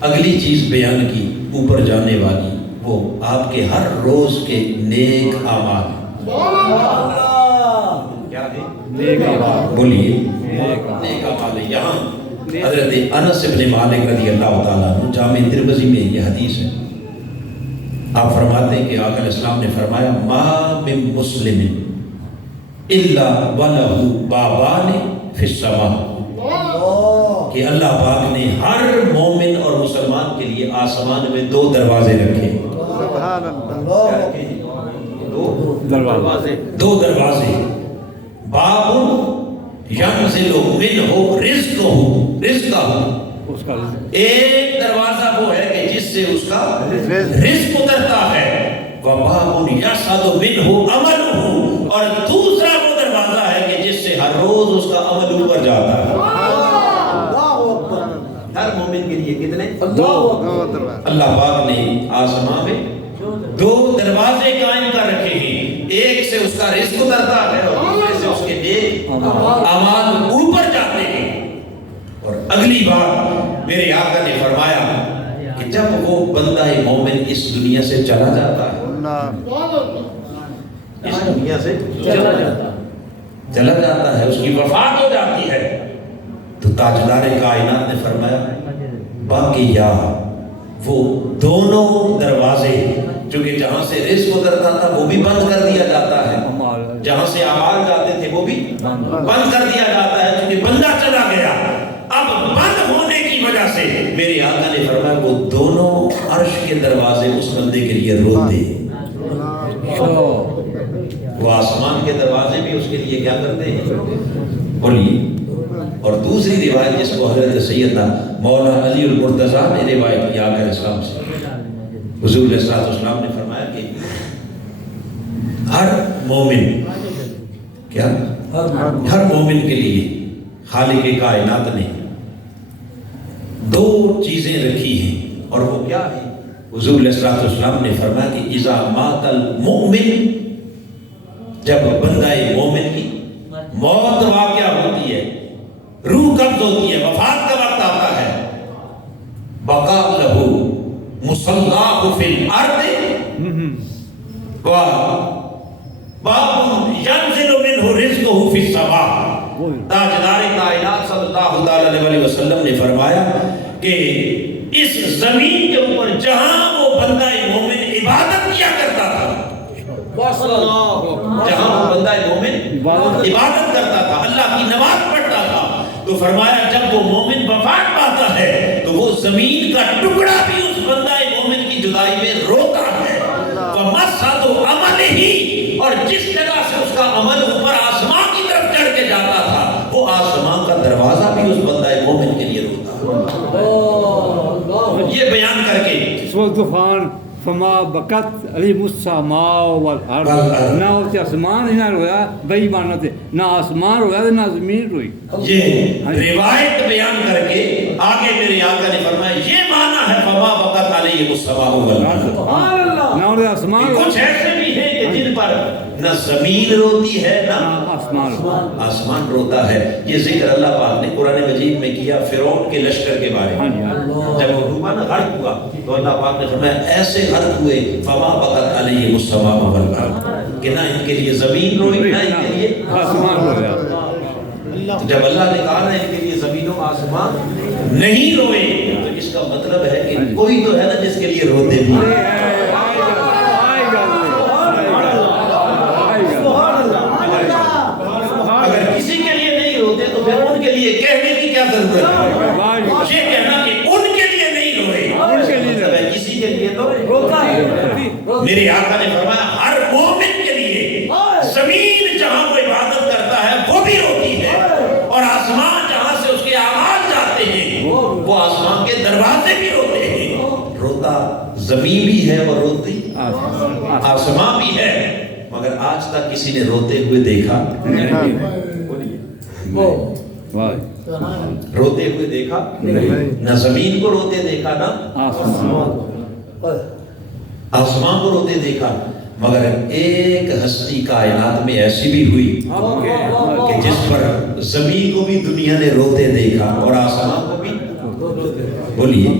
اگلی چیز بیان کی اوپر جانے والی، وہ آپ کے ہر روز کے نیک اعمال۔ کیا ہے؟ بولیے نیک اعمال۔ یہاں حضرت انس بن مالک رضی اللہ تعالیٰ عنہ، جامع ترمذی میں یہ حدیث ہے، آپ فرماتے ہیں کہ آقا علیہ السلام نے فرمایا ما من مسلم الا ولہ بابان فی السماء، کہ اللہ پاک نے ہر مومن اور مسلمان کے لیے آسمان میں 2 دروازے رکھے۔ دو دروازے، باب ینزل منہ رزقہ، ایک دروازہ وہ ہے کہ جس سے اس کا رزق اترتا ہے، وباب یصعد منہ عملہ، اور دوسرا وہ دروازہ ہے کہ جس سے ہر روز اس کا عمل اوپر جاتا ہے۔ ہر مومن کے لیے کتنے؟ 2۔ اللہ پاک نے آسمان میں 2 دروازے قائم کر رکھے ہیں، ایک سے اس کا رزق اترتا ہے اور دوسرے سے اس کے نیک اعمال اوپر جاتے ہیں۔ اور اگلی بار میرے آقا نے فرمایا کہ جب وہ بندہ مومن اس دنیا سے چلا جاتا ہے، اس دنیا سے چلا جاتا ہے، اس کی وفات ہو جاتی ہے، تو تاجدار کائنات نے فرمایا باقی یا وہ دونوں دروازے جو کہ جہاں سے رزق اترتا تھا وہ بھی بند کر دیا جاتا ہے، جہاں سے اعمال جاتے تھے وہ بھی بند کر دیا جاتا ہے، کیونکہ بندہ چلا گیا۔ اب بند ہونے کی وجہ سے میرے آقا نے فرمایا وہ دونوں عرش کے دروازے اس بندے کے لیے روتے، وہ آسمان کے دروازے بھی اس کے لیے کیا کرتے ہیں؟ بولیے۔ اور دوسری روایت جس کو حضرت سیدنا مولا علی المرتضیٰ نے روایت کی آقا علیہ السلام سے، حضور علیہ السلام نے فرمایا کہ ہر مومن کیا؟ ہر مومن کے لیے خالق کائنات نے 2 چیزیں رکھی ہیں، اور وہ کیا ہے؟ حضور علیہ السلام نے فرمایا کہ اذا مات المؤمن، جب بندہ مومن کی موت واقع ہوتی ہے، روح قبض ہوتی ہے، وفات کا وقت آتا ہے، بقا لہ مصلاہ فی الارض باب ینزل منہ رزقہ فی السماء۔ تاجدار کائنات صلی اللہ علیہ وسلم نے فرمایا کہ اس زمین کے اوپر جہاں وہ بندہ مومن عبادت کیا کرتا تھا، جہاں وہ بندہ مومن عبادت کرتا تھا، اللہ کی نماز پڑھتا تھا، تو فرمایا جب وہ مومن وفات پاتا ہے تو وہ زمین کا ٹکڑا بھی اس بندہ مومن کی جدائی میں روتا ہے، وَمَسَّدُ عَمَلِهِ، اور جس جگہ سے اس کا عمل اوپر آسمان کی طرف چڑھ کے جاتا تھا، وہ آسمان کا دروازہ بھی اس بندہ مومن کے لیے روتا ہے۔ یہ بیان کر کے طوفان فما بکت علی السماء والارض، نہ اسے آسمان ہی نہ رویا، بے ایمان نہ تھے، نہ آسمان رویا نہ زمین روئی۔ یہ روایت بیان کر کے آگے میرے آقا نے فرمایا یہ معنی ہے فما بکت علی السماء والارض، نہ اسے آسمان رویا، کچھ ایسے بھی ہیں کہ جن پر نہ زمین روتی ہے نہ آسمان روتا ہے۔ یہ ذکر اللہ پاک نے قرآن مجید میں کیا فرعون کے لشکر کے بارے میں، جب وہ طوفان غرق ہوا تو اللہ پاک نے فرمایا ایسے غرق ہوئے فما بکت علیہم السماء والارض، کہ نہ ان کے لیے زمین روئی نہ ان کے لیے آسمان رویا۔ جب اللہ نے کہا نا ان کے لیے زمین و آسمان نہیں روئے، تو اس کا مطلب ہے کہ کوئی تو ہے نا جس کے لیے روتے بھی۔ اگر کسی کے لیے نہیں روتے تو پھر ان کے لیے کہنے کی کیا ضرورت ہے؟ یہ کہنا کہ ان کے لیے نہیں روئے، کسی کے لیے تو روتا ہے۔ میرے آقا نے فرمایا ہر مومن کے لیے زمین جہاں وہ عبادت کرتا ہے وہ بھی روتی ہے، اور آسمان جہاں سے اس کے اعمال جاتے ہیں وہ آسمان کے دروازے بھی روتے ہیں۔ روتا زمین بھی ہے اور روتی آسماں بھی ہے مگر آج تک کسی نے روتے ہوئے دیکھا روتے ہوئے دیکھا نہ زمین کو روتے دیکھا نہ آسمان کو روتے دیکھا مگر ایک ہستی کائنات میں ایسی بھی ہوئی کہ جس پر زمین کو بھی دنیا نے روتے دیکھا اور آسمان کو بھی بولیے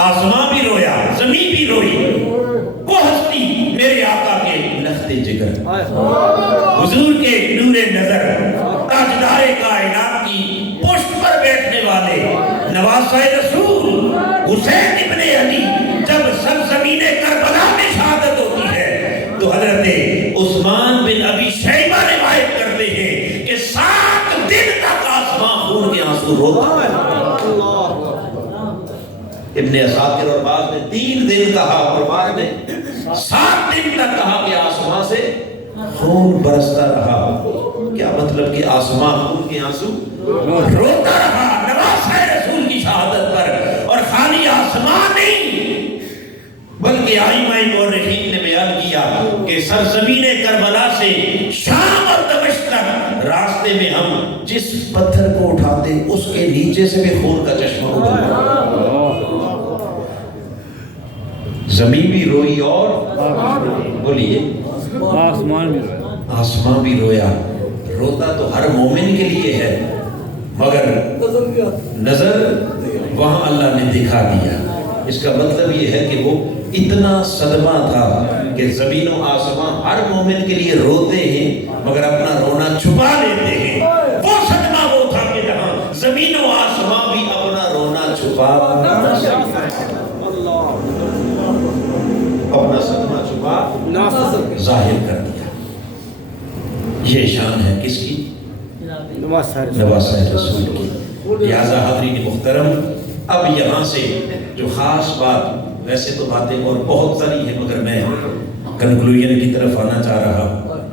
آسمان بھی رویا زمین بھی روئی وہ ہستی میرے آقا کے لخت جگر حضور کے نور نظر تاجدار کائنات کی پشت پر بیٹھنے والے نواسہ رسول حسین ابن علی جب سرزمین کربلا میں شہادت ہوتی ہے تو حضرت عثمان بن ابی شیبہ روایت کرتے ہیں کہ 7 دن تک آسمان خون کے آنسو روتا ہے ابن اساکر اور بعض نے 3 دن کہا اور بعض نے 7 دن تک کہا کہ آسمان سے خون برستا رہا کیا مطلب کہ آسمان خون کے آنسو روتا رہا نواسہ رسول کی شہادت پر اور خالی آسمان نہیں بلکہ ائمہ مورخین نے بیان کیا کہ سرزمین کربلا سے شام اور دمشق تک راستے میں ہم جس پتھر کو اٹھاتے اس کے نیچے سے بھی خون کا چشمہ ابلتا زمین بھی روئی اور بولیے آسمان بھی رویا روتا تو ہر مومن کے لیے ہے مگر نظر وہاں اللہ نے دکھا دیا اس کا مطلب یہ ہے کہ وہ اتنا صدمہ تھا کہ زمین و آسمان ہر مومن کے لیے روتے ہیں مگر اپنا رونا چھپا لیتے ہیں وہ صدمہ وہ تھا کہ جہاں زمین و آسمان بھی اپنا رونا چھپا اپنا صدمہ چھپا ظاہر کر دیا یہ شان ہے کس کی نواسہ رسول کی لہذا حضرین محترم اب یہاں سے جو خاص بات ویسے تو باتیں اور بہت ساری ہیں مگر میں کنکلوژن کی طرف آنا چاہ رہا ہوں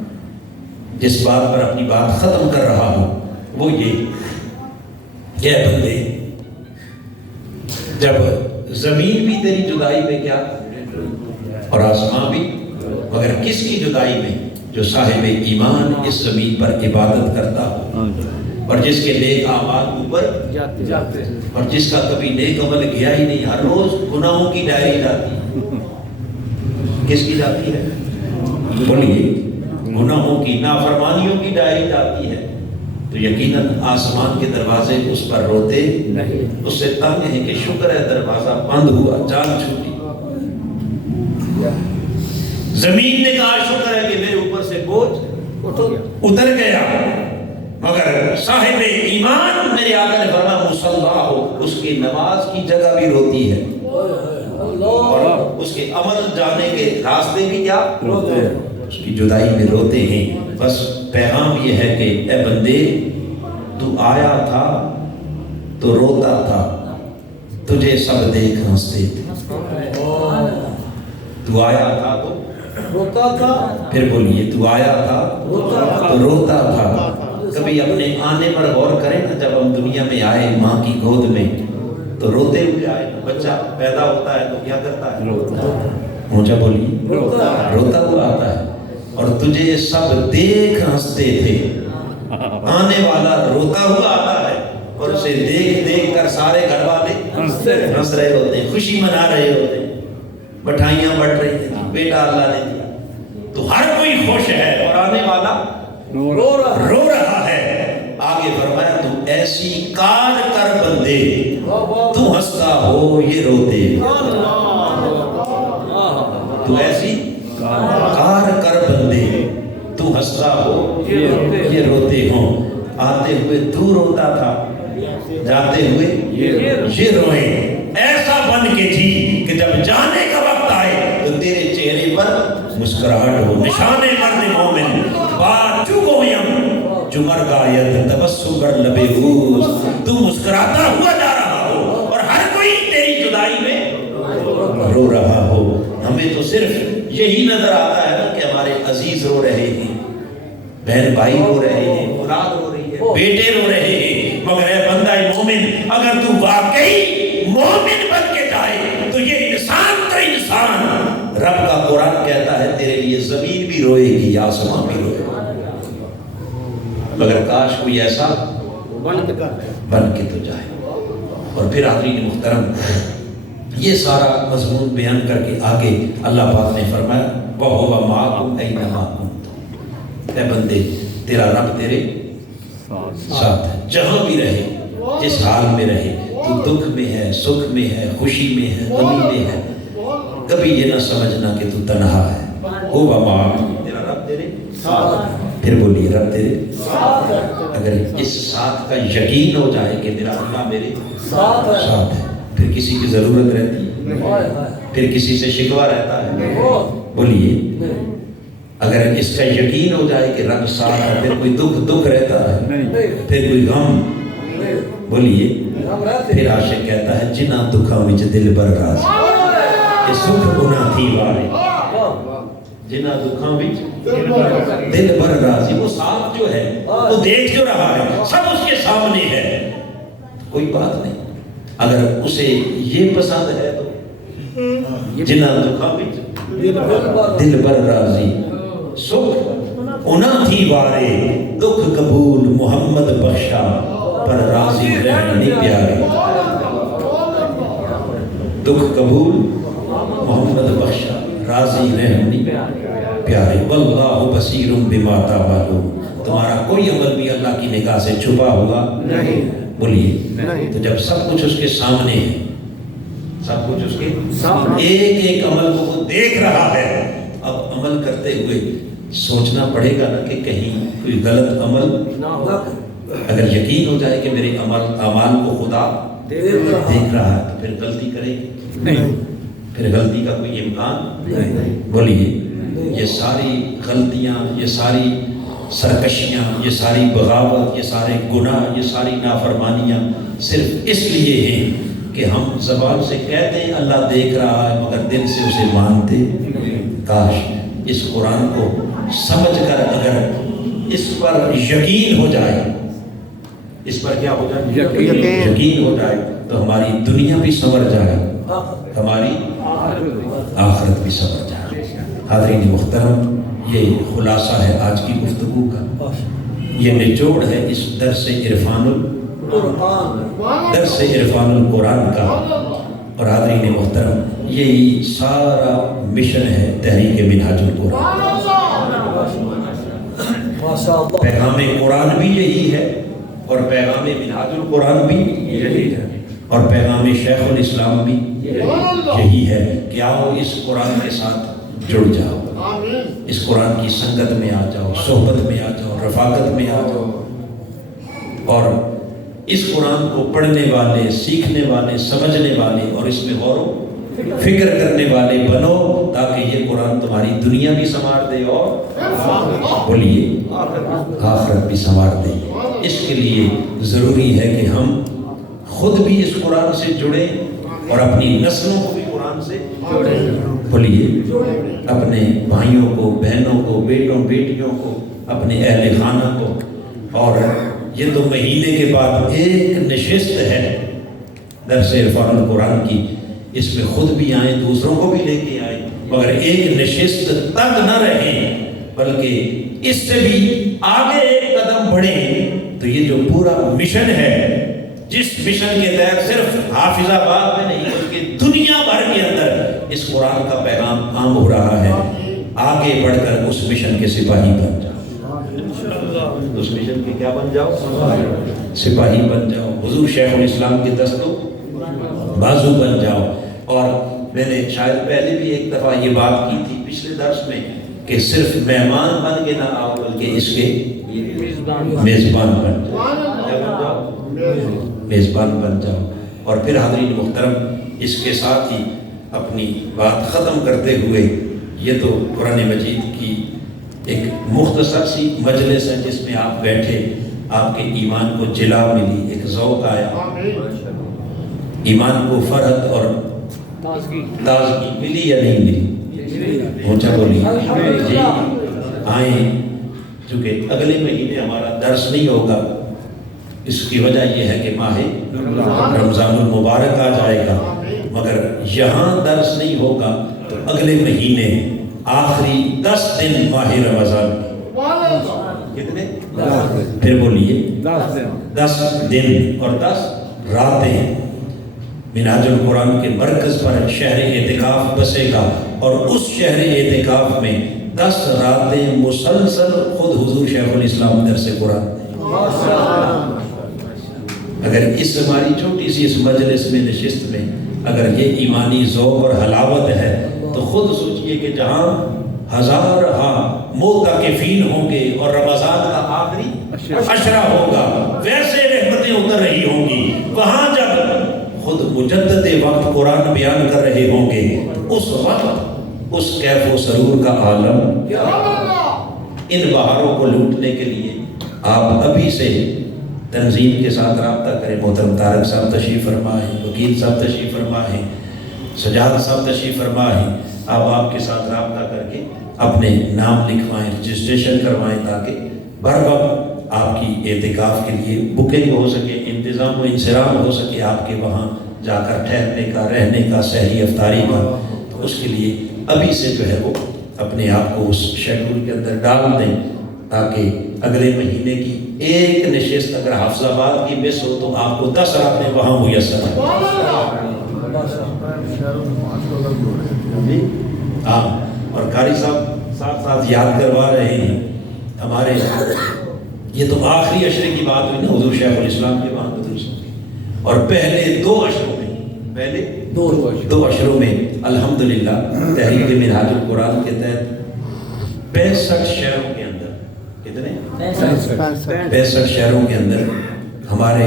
جس بات پر اپنی بات ختم کر رہا ہوں وہ یہ کہ اے بندے جب زمین بھی تیری جدائی میں کیا اور آسمان بھی مگر کس کی جدائی میں جو صاحب ایمان اس زمین پر عبادت کرتا ہو اور جس کے نیک اعمال اوپر جاتے اور جس کا کبھی نیک عمل گیا ہی نہیں ہر روز گناہوں کی ڈائری جاتی ہے کس کی جاتی ہے بولیے گناہوں کی نافرمانیوں کی ڈائری جاتی ہے تو یقیناً آسمان کے دروازے اس پر روتے نہیں اس سے تنگ ہے کہ شکر ہے دروازہ بند ہوا جان چھوٹی زمین نے کہا شکر ہے کہ میرے اوپر سے بوجھ اتر گیا مگر صاحب ایمان میرے آقا نے فرمایا مصلی ہو اس کی نماز کی جگہ بھی روتی ہے اور اس کے عمل جانے کے راستے بھی کیا اس کی جدائی میں روتے ہیں بس پیغام یہ ہے کہ اے بندے تو آیا تھا تو روتا تھا تجھے سب دیکھ ہنستے تھے تو آیا تھا تو روتا تھا پھر بولیے تو آیا تھا تو روتا تھا کبھی اپنے آنے پر غور کریں نا جب ہم دنیا میں آئے ماں کی گود میں تو روتے ہوئے آئے بچہ پیدا ہوتا ہے تو کیا کرتا ہے اونچا بولیے روتا ہوا آتا ہے اور تجھے سب دیکھ ہنستے تھے آنے والا روتا ہوا آتا ہے اور اسے دیکھ دیکھ کر سارے گھر والے ہنس رہے ہوتے ہیں خوشی منا رہے ہوتے ہیں مٹھائیاں بٹ رہی ہیں بیٹا اللہ نے دیا تو ہر کوئی خوش ہے اور آنے والا رو رہا ہے آگے فرمایا تو ایسی کار کر بندے تو ہنستا ہو یہ روتے تو ایسی کار کر بندے تو ہنستا ہو یہ روتے ہوں آتے ہوئے تو روتا تھا جاتے ہوئے یہ روئیں ایسا بن کے جی کہ جب جانے کا وقت آئے تو تیرے چہرے پر مسکراہٹ ہو نشان مرد مومن بات چوکو میم جمر گایت تبسم کر لبے روز تو مسکراتا ہوا جا رہا ہو اور ہر کوئی تیری جدائی میں رو رہا ہو ہمیں تو صرف یہی نظر آتا ہے نا کہ ہمارے عزیز رو رہے ہیں بہن بھائی رو رہے ہیں اولاد رو رہی ہے بیٹے رو رہے ہیں مگر اے بندہ مومن اگر تو واقعی مومن بن کے جائے تو یہ انسان تو انسان رب کا قرآن کہتا ہے تیرے لیے زمین بھی روئے گی، آسمان بھی روئے گا، مگر کاش کوئی ایسا بن کے تو جائے۔ اور پھر حاضرین محترم، یہ سارا مضمون بیان کر کے آگے اللہ پاک نے فرمایا وَهُوَ مَعَكُمْ أَيْنَمَا كُنتُمْ، اے بندے تیرا رب تیرے ساتھ ہے، جہاں بھی رہے، جس حال میں رہے، تو دکھ میں ہے، سکھ میں ہے، خوشی میں ہے، غمی میں ہے، کبھی یہ نہ سمجھنا کہ تو تنہا ہے۔ هُوَ مَعَكُمْ، تیرا رب تیرے ساتھ ہے۔ پھر بولیے رب تیرے ساتھ ہے۔ اگر اس ساتھ کا یقین ہو جائے کہ میرا اللہ میرے ساتھ ہے، پھر کسی کی ضرورت رہتی ہے؟ پھر کسی سے شکوہ رہتا ہے؟ بولیے اگر اس کا یقین ہو جائے کہ رب ساتھ ہے، پھر کوئی دکھ رہتا ہے؟ پھر کوئی غم؟ بولیے پھر عاشق کہتا ہے جنہ دکھاں وچ دل بر راز، کہ سکھ گناہ تھی وارے، جنہ دکھاں وچ دل بر راضی، وہ ساتھ جو ہے وہ دیکھ جو رہا ہے، سب اس کے سامنے ہے، کوئی بات نہیں۔ اگر اسے یہ پسند ہے تو جنہ دکھاں وچ دل بر راضی، سکھ اُنا تھی وارے، دکھ قبول محمد بخشا، پر راضی رہنے پیارے، دکھ قبول محمد بخشا، راضی رہنے پیارے، واللہ بصیر بما تعملون، تمہارا کوئی عمل بھی اللہ کی نگاہ سے چھپا ہوا نہیں۔ بولیے تو جب سب کچھ اس کے سامنے ہے، سب کچھ اس کے سامنے، ایک ایک عمل کو وہ دیکھ رہا ہے، اب عمل کرتے ہوئے سوچنا پڑے گا نا کہ کہیں کوئی غلط عمل نہ ہو۔ اگر یقین ہو جائے کہ میرے اعمال کو خدا دیکھ رہا ہے تو پھر غلطی کرے نہیں، پھر غلطی کا کوئی امکان نہیں۔ بولیے یہ ساری غلطیاں، یہ ساری سرکشیاں، یہ ساری بغاوت، یہ سارے گناہ، یہ ساری نافرمانیاں صرف اس لیے ہیں کہ ہم زبان سے کہتے ہیں اللہ دیکھ رہا ہے مگر دل سے اسے مانتے۔ کاش اس قرآن کو سمجھ کر اگر اس پر یقین ہو جائے، اس پر کیا ہو جائے؟ یقین ہو جائے تو ہماری دنیا بھی سنور جائے، ہماری آخرت بھی سنور جائے۔ حاضرین محترم، یہ خلاصہ ہے آج کی گفتگو کا، یہ نچوڑ ہے اس درس عرفان القرآن کا۔ اور حاضرین محترم، یہی سارا مشن ہے تحریک منہاج القرآن، پیغام قرآن بھی یہی ہے، اور پیغام منہاج القرآن بھی یہی ہے، اور پیغام شیخ الاسلام بھی یہی ہے کہ آؤ اس قرآن کے ساتھ جڑ جاؤ، اس قرآن کی سنگت میں آ جاؤ، صحبت میں آ جاؤ، رفاقت میں آ جاؤ، اور اس قرآن کو پڑھنے والے، سیکھنے والے، سمجھنے والے اور اس میں غور و فکر کرنے والے بنو، تاکہ یہ قرآن تمہاری دنیا بھی سنوار دے اور بولیے آخرت بھی سنوار دے۔ اس کے لیے ضروری ہے کہ ہم خود بھی اس قرآن سے جڑیں اور اپنی نسلوں کو بھی قرآن سے جوڑیں۔ بولیے اپنے بھائیوں کو، بہنوں کو، بیٹوں بیٹیوں کو، اپنے اہل خانہ کو۔ اور یہ تو مہینے کے بعد ایک نشست ہے درس عرفان القرآن کی، اس میں خود بھی آئیں، دوسروں کو بھی لے کے آئیں، مگر ایک نشست تک نہ رہیں بلکہ اس سے بھی آگے ایک قدم بڑھیں۔ تو یہ جو پورا مشن ہے، جس مشن کے تحت صرف حافظ آباد میں نہیں بلکہ دنیا بھر کے اندر اس قرآن کا پیغام عام ہو رہا ہے، آگے بڑھ کر اس مشن کے سپاہی بن جاؤ، اس مشن کے کیا بن جاؤ؟ سپاہی بن جاؤ، حضور شیخ الاسلام کے دستوں بازو بن جاؤ۔ اور میں نے شاید پہلے بھی ایک دفعہ یہ بات کی تھی پچھلے درس میں کہ صرف مہمان بن کے نہ آؤ بلکہ اس کے میزبان بن جاؤ، کیا بن جاؤ؟ میزبان بن جاؤ۔ اور پھر حاضرین محترم، اس کے ساتھ ہی اپنی بات ختم کرتے ہوئے، یہ تو قرآن مجید کی ایک مختصر سی مجلس ہے جس میں آپ بیٹھے، آپ کے ایمان کو جلا ملی، ایک ذوق آیا، ایمان کو فرحت اور تازگی ملی یا نہیں ملی؟ اونچا بولی جی آئیں، چونکہ اگلے مہینے ہمارا درس نہیں ہوگا، اس کی وجہ یہ ہے کہ ماہ رمضان المبارک آ جائے گا، مگر یہاں درس نہیں ہوگا تو اگلے مہینے آخری 10 دن ماہ رمضان کتنے؟ پھر بولیے 10 دن اور 10 راتیں منہاج القرآن کے مرکز پر شہر اعتکاف بسے گا، اور اس شہر اعتکاف میں 10 راتیں مسلسل خود حضور شیخ الاسلام درس قرآن۔ اگر اس ہماری چھوٹی سی اس مجلس میں نشست میں اگر یہ ایمانی ذوق اور حلاوت ہے تو خود سوچئے کہ جہاں ہزارہا معتکفین ہوں گے اور رمضان کا آخری عشرہ ہوگا، ویسے رحمتیں اتر رہی ہوں گی، وہاں جب خود مجدد وقت قرآن بیان کر رہے ہوں گے، اس وقت اس کیف و سرور کا عالم۔ ان بہاروں کو لوٹنے کے لیے آپ ابھی سے تنظیم کے ساتھ رابطہ کریں۔ محترم طارق صاحب تشریف فرما ہے، وکیل صاحب تشریف فرما ہے، سجاد صاحب تشریف فرما ہے، آپ کے ساتھ رابطہ کر کے اپنے نام لکھوائیں، رجسٹریشن کروائیں تاکہ بر وقت آپ کی اعتکاف کے لیے بکنگ ہو سکے، انتظام و انصرام ہو سکے آپ کے وہاں جا کر ٹھہرنے کا، رہنے کا، سحری افطاری کا۔ تو اس کے لیے ابھی سے جو ہے وہ اپنے آپ کو اس شیڈول کے اندر ڈال دیں تاکہ اگلے مہینے کی ایک نشست اگر حافظ آباد کی مس ہو تو آپ کو 10 راتیں وہاں میسر ہیں۔ ہاں، اور قاری صاحب ساتھ ساتھ یاد کروا رہے ہیں ہمارے، یہ تو آخری عشرے کی بات ہوئی نا، حضور شیخ الاسلام کے وہاں بدرس ہوئی، اور پہلے 2 عشروں میں، پہلے 2 عشروں میں الحمدللہ تحریک منہاج القرآن کے تحت 65 شہروں کے اندر، کتنے؟ 65 شہروں کے اندر ہمارے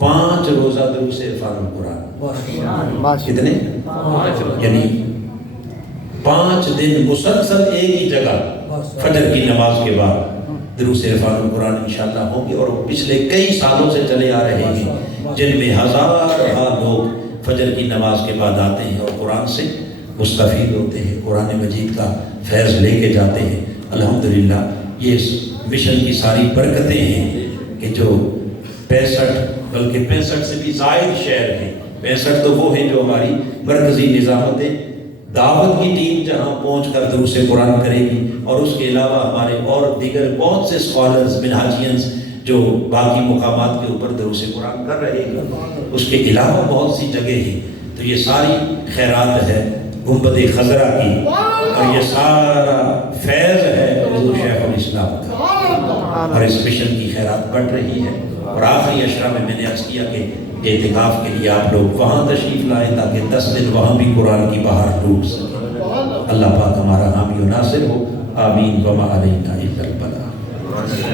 5 روزہ دروس عرفان القرآن، کتنے؟ یعنی 5 دن مسلسل ایک ہی جگہ فجر کی نماز کے بعد دروس عرفان القرآن انشاءاللہ ہوں گے، اور پچھلے کئی سالوں سے چلے آ رہے ہیں، جن میں ہزارہا لوگ فجر کی نماز کے بعد آتے ہیں اور قرآن سے مستفید ہوتے ہیں، قرآن مجید کا فیض لے کے جاتے ہیں۔ الحمدللہ یہ اس مشن کی ساری برکتیں ہیں کہ جو 65 بلکہ 65 سے بھی زائد شہر ہیں، 65 تو وہ ہیں جو ہماری مرکزی نظامت دعوت کی ٹیم جہاں پہنچ کر دروس قرآن کرے گی، اور اس کے علاوہ ہمارے اور دیگر بہت سے اسکالرز، منہاجینز جو باقی مقامات کے اوپر دروس قرآن کر رہے ہیں، اس کے علاوہ بہت سی جگہ ہیں۔ تو یہ ساری خیرات ہے گنبد خضرا کی، اور یہ سارا فیض ہے حضور شیخ الاسلام کا، اور اس مشن کی خیرات بڑھ رہی ہے۔ اور آخری عشرہ میں نے عرض کیا کہ اعتکاف کے لیے آپ لوگ وہاں تشریف لائیں تاکہ 10 دن وہاں بھی قرآن کی بہار لوٹ سکیں۔ اللہ پاک ہمارا حامی و ناصر ہو، آمین، وما علینا الا البلاغ۔